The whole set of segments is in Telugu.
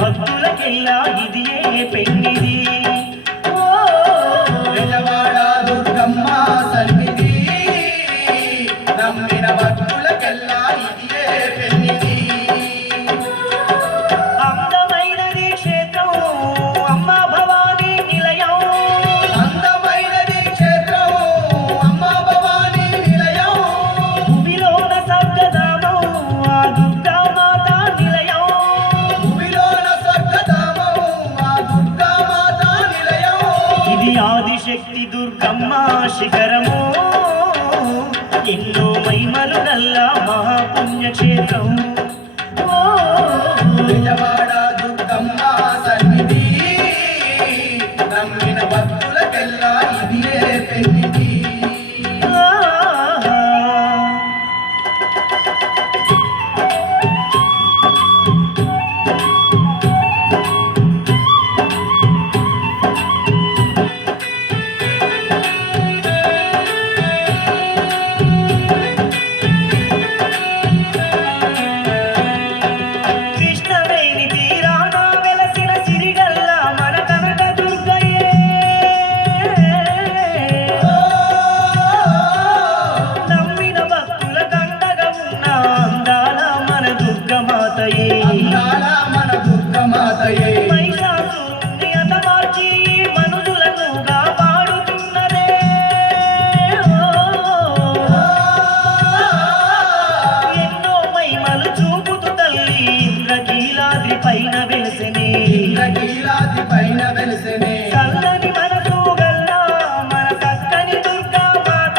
భక్తులకెల్లా ఇదియే పెన్నిది బెజవాడ దుర్గమ్మ సన్నిధి నమ్మిన భక్తులకెల్లా ఇదియే పెన్నిది అందమైనది క్షేత్రం అమ్మ భవానీ నిలయం అందమైనది క్షేత్రం అమ్మ భవానీ నిలయం భూమిలోన స్వర్గధామం ఆ దుర్గామాత నిలయం భూమిలోన స్వర్గధామం ఆ దుర్గామాత నిలయం ఇది ఆదిశక్తి దుర్గమ్మ శిఖరము ఎన్నో మహిమలు గల్ల మహాపుణ్యక్షేత్రం బెజవాడ దుర్గమ్మ సన్నిధి నమ్మిన భక్తులకెల్లా ఇదియే పెన్నిది కృష్ణవేణి తీరాన వెలసిన సిరిగల్ల మన కనక దుర్గయే నమ్మిన భక్తుల కండగా ఉన్న అందాల మన దుర్గమాతయే అందాల మన దుర్గమాతయే మహిషాసురుణ్ణి హతమార్చి మనుషులను కాపాడుతున్నదే ఎన్నో మహిమలు చూపుతూ తల్లి ఇంద్రకీలాద్రి పైన వెలిసెనే ఇంద్రకీలాద్రి పైన వెలిసెనే చల్లని మనసు గల్ల మన చక్కని దుర్గామాత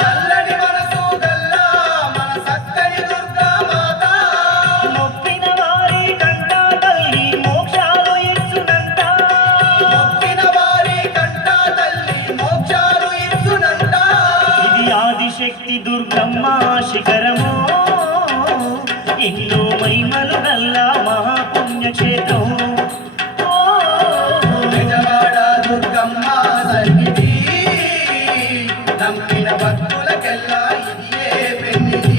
చల్లని మనసు గల్ల మన చక్కని దుర్గామాత మొక్కిన వారి కంట తల్లి మోక్షాలు ఇచ్చునంట మొక్కిన వారి కంట తల్లి మోక్షాలు ఇచ్చునంట ఇది ఆదిశక్తి దుర్గమ్మ శిఖరము ఎన్నో మహిమలు గల్ల మహాపుణ్యక్షేత్రం బెజవాడ దుర్గమ్మ సన్నిధి నమ్మిన భక్తులకెల్లా ఇదియే పెన్నిది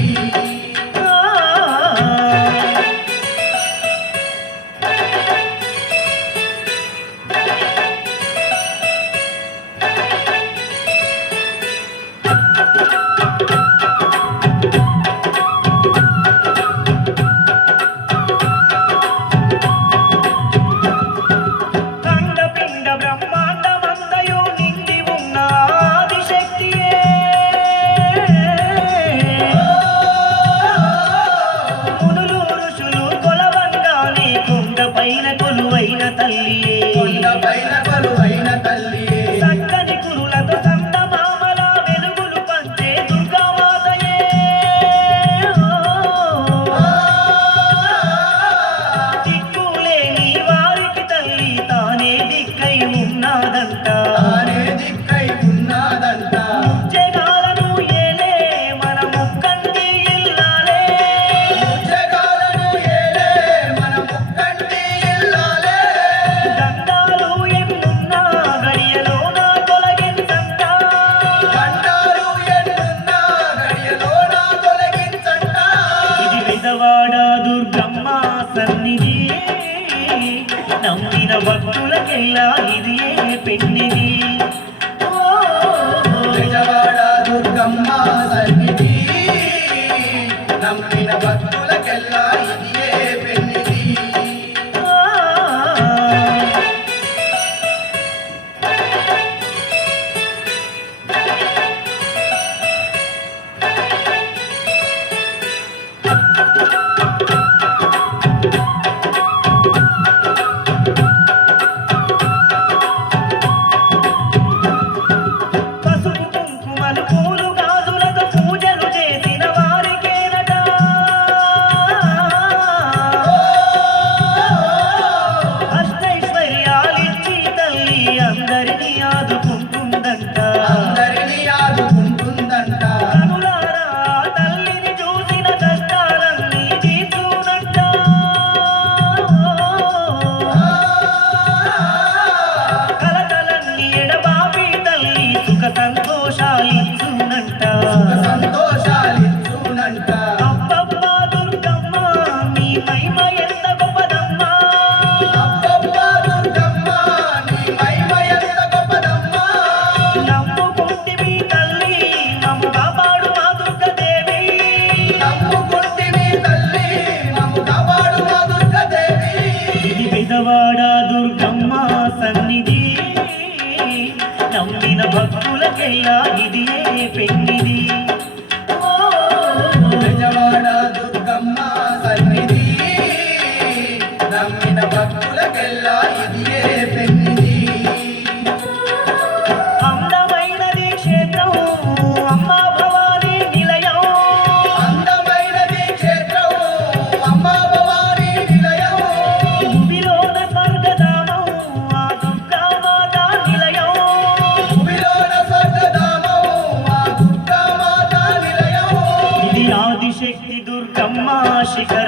ఖండపిండ బ్రహ్మాండమంతయు నిండి ఉన్న ఆదిశక్తియే మునులు ఋషులు కొలవంగానే కొండపైన కొలువైన తల్లియే కొండపైన కొలువైన తల్లియే చక్కని కురులతో చందమామల వెలుగులు పంచే దుర్గామాతయే దిక్కులేని వారికి తల్లి తానే దిక్కై ఉన్నాదంట తానే దిక్కై ఉన్నదంట జగాలను ఏలే మన ముక్కంటి ఇల్లాలే జగాలను ఏలే మన ముక్కంటి ఇల్లాలే దండాలు ఎన్నున్నా గడియలోన తొలగించంట కంటారు ఎన్నున్నా గడియలోన తొలగించంట ఇది బెజవాడ దుర్గమ్మ సన్నిధి నమ్మిన భక్తులకెల్లా ఇదియే పెన్నిది బెజవాడ దుర్గమ్మ సన్నిధి నమ్మిన భక్తులకెల్లా ఇదియే పెన్నిది పసుపు కుంకుమలు పూలు గాజులతో శిఖర